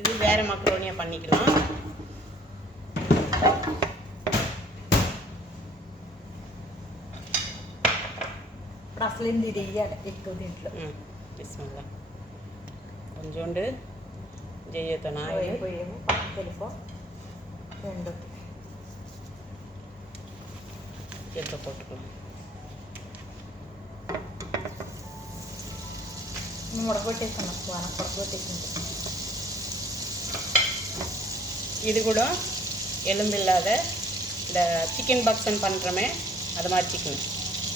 இது வேறு மக்ரோனியாக பண்ணிக்கலாம். అసలు ఏంది ఇది వేయాలి ఎక్కువ దీంట్లో. బిస్మిల్లా. కొంచెండు జయ్యతన అయిపోయేమో పక్కకి వెళ్ళిపో. రెండు ఎంత కొట్టుకున్నాం. ముడగొట్టేసాను కొడగొట్టేసింది. இது கூட எலும்பு இல்லாத இந்த சிக்கன் பக்ஸன் பண்ணுறோமே அது மாதிரி சிக்கன்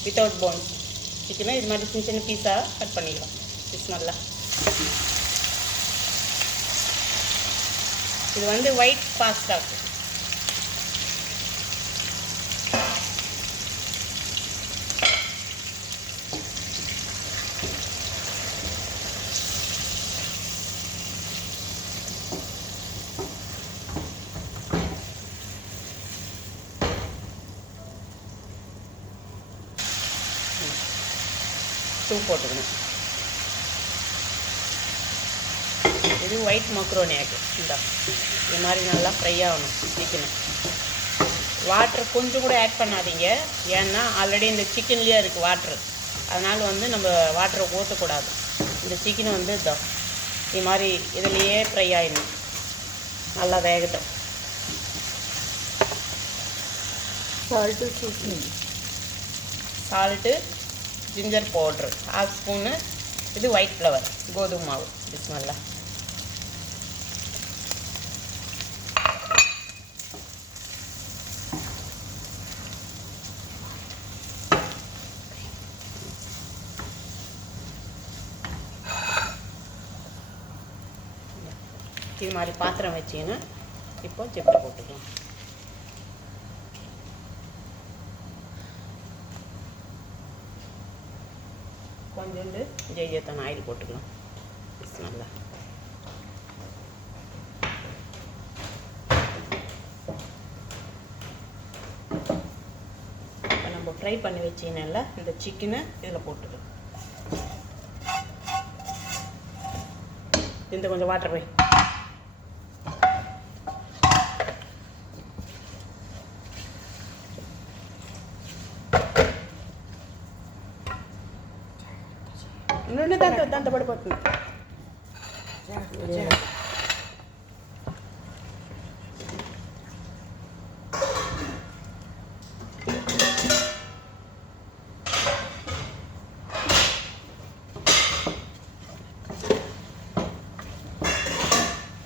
வித்தவுட் போன்ஸ் சிக்கனை இது மாதிரி சின்ன சின்ன பீஸாக கட் பண்ணிக்கலாம். பிஸ்மில்லா. இது வந்து ஒயிட் பாஸ்தா. சூப் போட்டுக்கணும். இது ஒயிட் மக்ரோனி ஆக்கு. இது மாதிரி நல்லா ஃப்ரை ஆகணும் சிக்கனு. வாட்டர் கொஞ்சம் கூட ஆட் பண்ணாதீங்க, ஏன்னா ஆல்ரெடி இந்த சிக்கன்லேயே இருக்குது வாட்ரு. அதனால் வந்து நம்ம வாட்டரை ஊற்றக்கூடாது. இந்த சிக்கன் வந்து இது மாதிரி இதுலேயே ஃப்ரை ஆகிடணும், நல்லா வேகட்டும். Salt ginger powder 1/2 spoon. இது ஒயிட் ஃப்ளவர் கோதுமை மாவு. பிஸ்மில்லா. இது மாதிரி பாத்திரம் வச்சிங்கன்னா இப்போ சிப்ஸ் போட்டுக்கலாம். கொஞ்சோண்டு ஜெய்யத்தன் ஆயில் போட்டுக்கலாம். பிஸ்மில்லா. இப்போ நம்ம ஃப்ரை பண்ணி வச்சிங்கனால இந்த சிக்கனை இதில் போட்டுக்கலாம். இந்த கொஞ்சம் வாட்டர் போய் இன்னொன்று தான் படுப்போம்.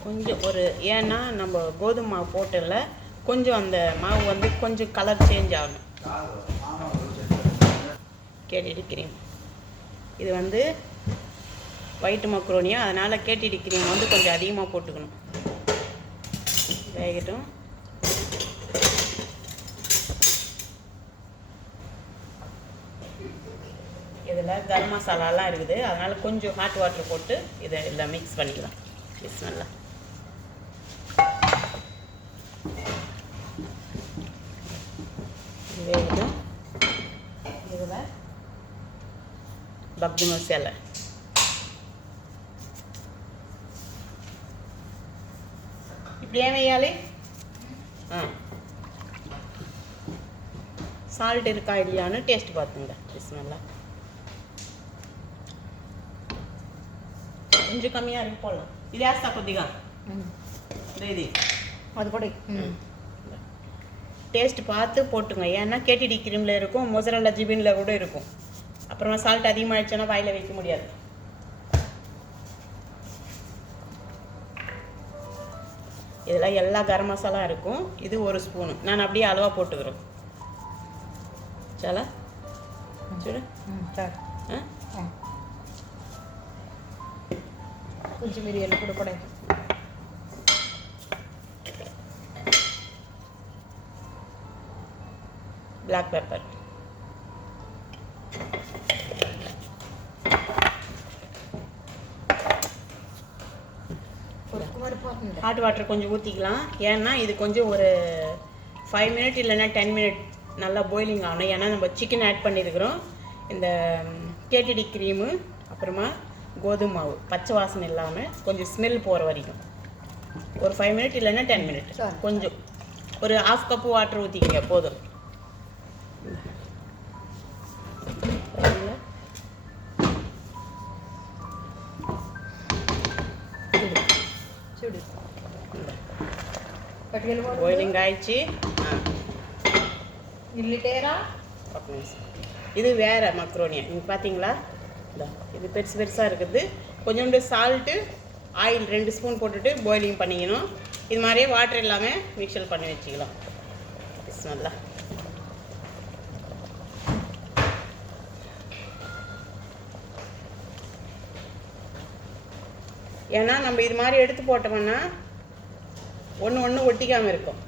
கொஞ்சம் ஒரு ஏன்னா நம்ம கோதுமை மாவு போட்டல கொஞ்சம் அந்த மாவு வந்து கொஞ்சம் கலர் சேஞ்ச் ஆகணும். கேடிடி கிரீம் இது வந்து ஒயிட் மக்ரோனியா, அதனால் கேடிடி கிரீம் வந்து கொஞ்சம் அதிகமாக போட்டுக்கணும். வேகட்டும். இதில் கரம் மசாலாலாம் இருக்குது, அதனால் கொஞ்சம் ஹாட் வாட்டர் போட்டு இதை எல்லாம் மிக்ஸ் பண்ணிக்கலாம். பிஸ்மில்லா. வேகட்டும். இதில் பக்தி மசாலா இப்படியே வேயாலே சால்ட் இருக்கா இல்லையான்னு டேஸ்ட் பார்த்துங்க. பிஸ்மில்லா. கொஞ்சம் கம்மியாக இருக்கு போடலாம். இது యాస్తా కొద్దిగా ఇది அது கூட டேஸ்ட் பார்த்து போட்டுங்க, ஏன்னா கேடிடி கிரீமில் இருக்கும், மொசரல்லா ஜிபினில் கூட இருக்கும். அப்புறமா சால்ட் அதிகமாகிடுச்சுன்னா வாயில் வைக்க முடியாது. இதில் எல்லா கரம் மசாலா இருக்கும். இது 1 ஸ்பூனு நான் அப்படியே அளவாக போட்டுக்கிறேன். చాలా చూడు. కొంచెం మిరియాలు కూడా కూడా బ్లాక్ పెప్పర్, ஹாட் வாட்டர் கொஞ்சம் ஊற்றிக்கலாம். ஏன்னா இது கொஞ்சம் ஒரு 5 மினிட் இல்லைன்னா 10 மினிட் நல்லா பாயிலிங் ஆகணும். ஏன்னா நம்ம சிக்கன் ஆட் பண்ணியிருக்கிறோம், இந்த கேடிடி க்ரீமு, அப்புறமா கோதுமை மாவு பச்சை வாசனை இல்லாமல் கொஞ்சம் ஸ்மெல் போகிற வரைக்கும் ஒரு 5 மினிட் இல்லைன்னா 10 மினிட். கொஞ்சம் ஒரு 1/2 கப்பு வாட்டர் ஊற்றிக்கிங்க போதும். பாயிலிங் ஆயிடுச்சு. இது வேறு மக்ரோனியா. நீங்கள் பார்த்தீங்களா, இது பெருசு பெருசாக இருக்குது. கொஞ்சோண்டு சால்ட்டு ஆயில் 2 ஸ்பூன் போட்டுட்டு பாயிலிங் பண்ணிக்கணும். இது மாதிரியே வாட்டர் எல்லாமே மிக்சர் பண்ணி வச்சுக்கலாம். நல்லா ஏன்னா நம்ம இது மாதிரி எடுத்து போட்டோம்னா ஒன்று ஒட்டிக்காமல் இருக்கும்.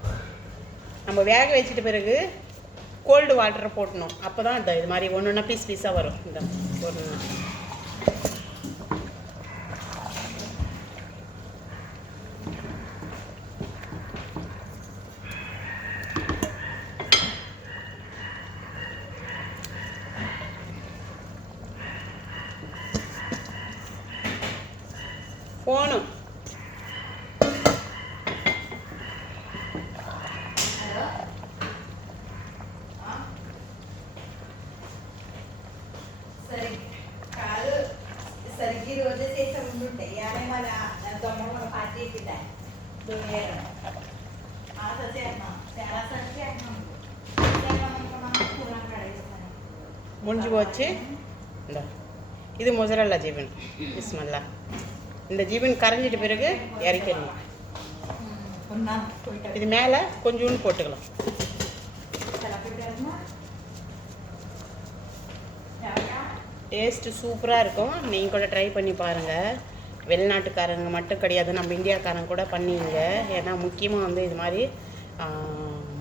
நம்ம வேக வச்சுட்டு பிறகு கோல்டு வாட்டரை போட்டணும். அப்போ தான் இது மாதிரி ஒன்று பீஸ் பீஸாக வரும். இந்த ஒரு ஃபோனும் సరిగ్గా రోజే చేసే ఉండుంటే యానే మన దొంగ మన పార్టీ ఇట్లా దొంగేరం ఆస చేద్దాం చాలా సరి చేద్దాం முடிஞ்சு போச்சு. இந்த இது மொசரல்லா ஜீவன். பிஸ்மில்லா. இந்த ஜீவன் கரைஞ்சிட்ட பிறகு இறக்கிடணும். இது மேலே கொஞ்சோண்டு போட்டுக்கலாம். டேஸ்ட்டு சூப்பராக இருக்கும். நீங்கள் கூட ட்ரை பண்ணி பாருங்கள். வெளிநாட்டுக்காரங்க மட்டும் கிடையாது, நம்ம இந்தியாக்காரங்க கூட பண்ணிங்க. ஏன்னா முக்கியமாக வந்து இது மாதிரி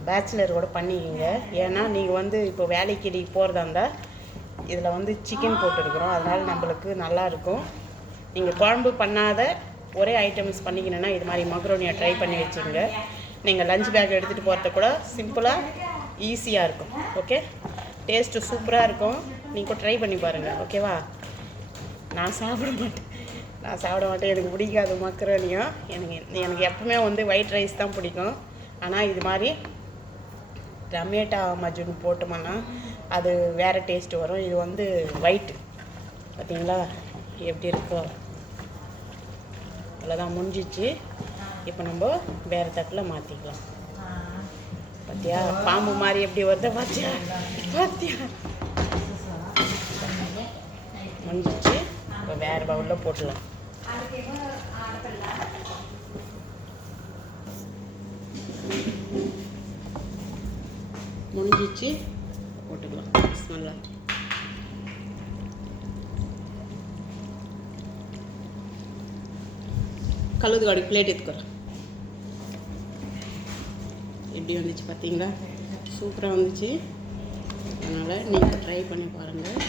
பேச்சுலர் கூட பண்ணிக்கிங்க. ஏன்னா நீங்கள் வந்து இப்போ வேலைக்கு போகிறதா இருந்தால் இதில் வந்து சிக்கன் போட்டுருக்குறோம், அதனால் நம்மளுக்கு நல்லாயிருக்கும். நீங்கள் குழம்பு பண்ணாத ஒரே ஐட்டம்ஸ் பண்ணிக்கணுன்னா இது மாதிரி மக்ரோனியா ட்ரை பண்ணி வச்சுங்க. நீங்கள் லஞ்ச் பேக் எடுத்துகிட்டு போகிறத கூட சிம்பிளாக ஈஸியாக இருக்கும். ஓகே, டேஸ்ட்டு சூப்பராக இருக்கும். நீங்கள் ட்ரை பண்ணி பாருங்கள். ஓகேவா? நான் சாப்பிட மாட்டேன், எனக்கு பிடிக்காது மக்ரோனியும். எனக்கு எப்பவுமே வந்து ஒயிட் ரைஸ் தான் பிடிக்கும். ஆனால் இது மாதிரி டமேட்டா மஜூன் போட்டோம்னா அது வேறு டேஸ்ட்டு வரும். இது வந்து ஒயிட்டு பார்த்தீங்களா எப்படி இருக்கோ. அவ்வளோதான், முடிஞ்சிச்சு. இப்போ நம்ம வேறு தட்டில் மாற்றிக்கலாம். பார்த்தியா பாம்பு மாதிரி எப்படி வருது, பார்த்தியா முடிஞ்சிச்சு. இப்போ வேறு பவுலில் போட்டுடலாம். முடிஞ்சிச்சு, போட்டுக்கலாம். நல்லா கழுது காடி பிளேட் எடுத்துக்கிறேன். எப்படி வந்துச்சு பார்த்தீங்களா? சூப்பராக வந்துச்சு. அதனால் நீங்கள் ட்ரை பண்ணி பாருங்கள்.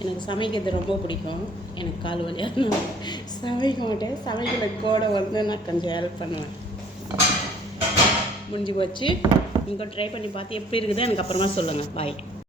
எனக்கு சமைக்கிறது ரொம்ப பிடிக்கும். எனக்கு கால் வலியாக நான் சமைக்க மாட்டேன். சமைக்கல கூட வந்து நான் கொஞ்சம் ஹெல்ப் பண்ணுவேன். முடிஞ்சு போச்சு. நீங்கள் ட்ரை பண்ணி பார்த்து எப்படி இருக்குதோ எனக்கு அப்புறமா சொல்லுங்கள். பாய்.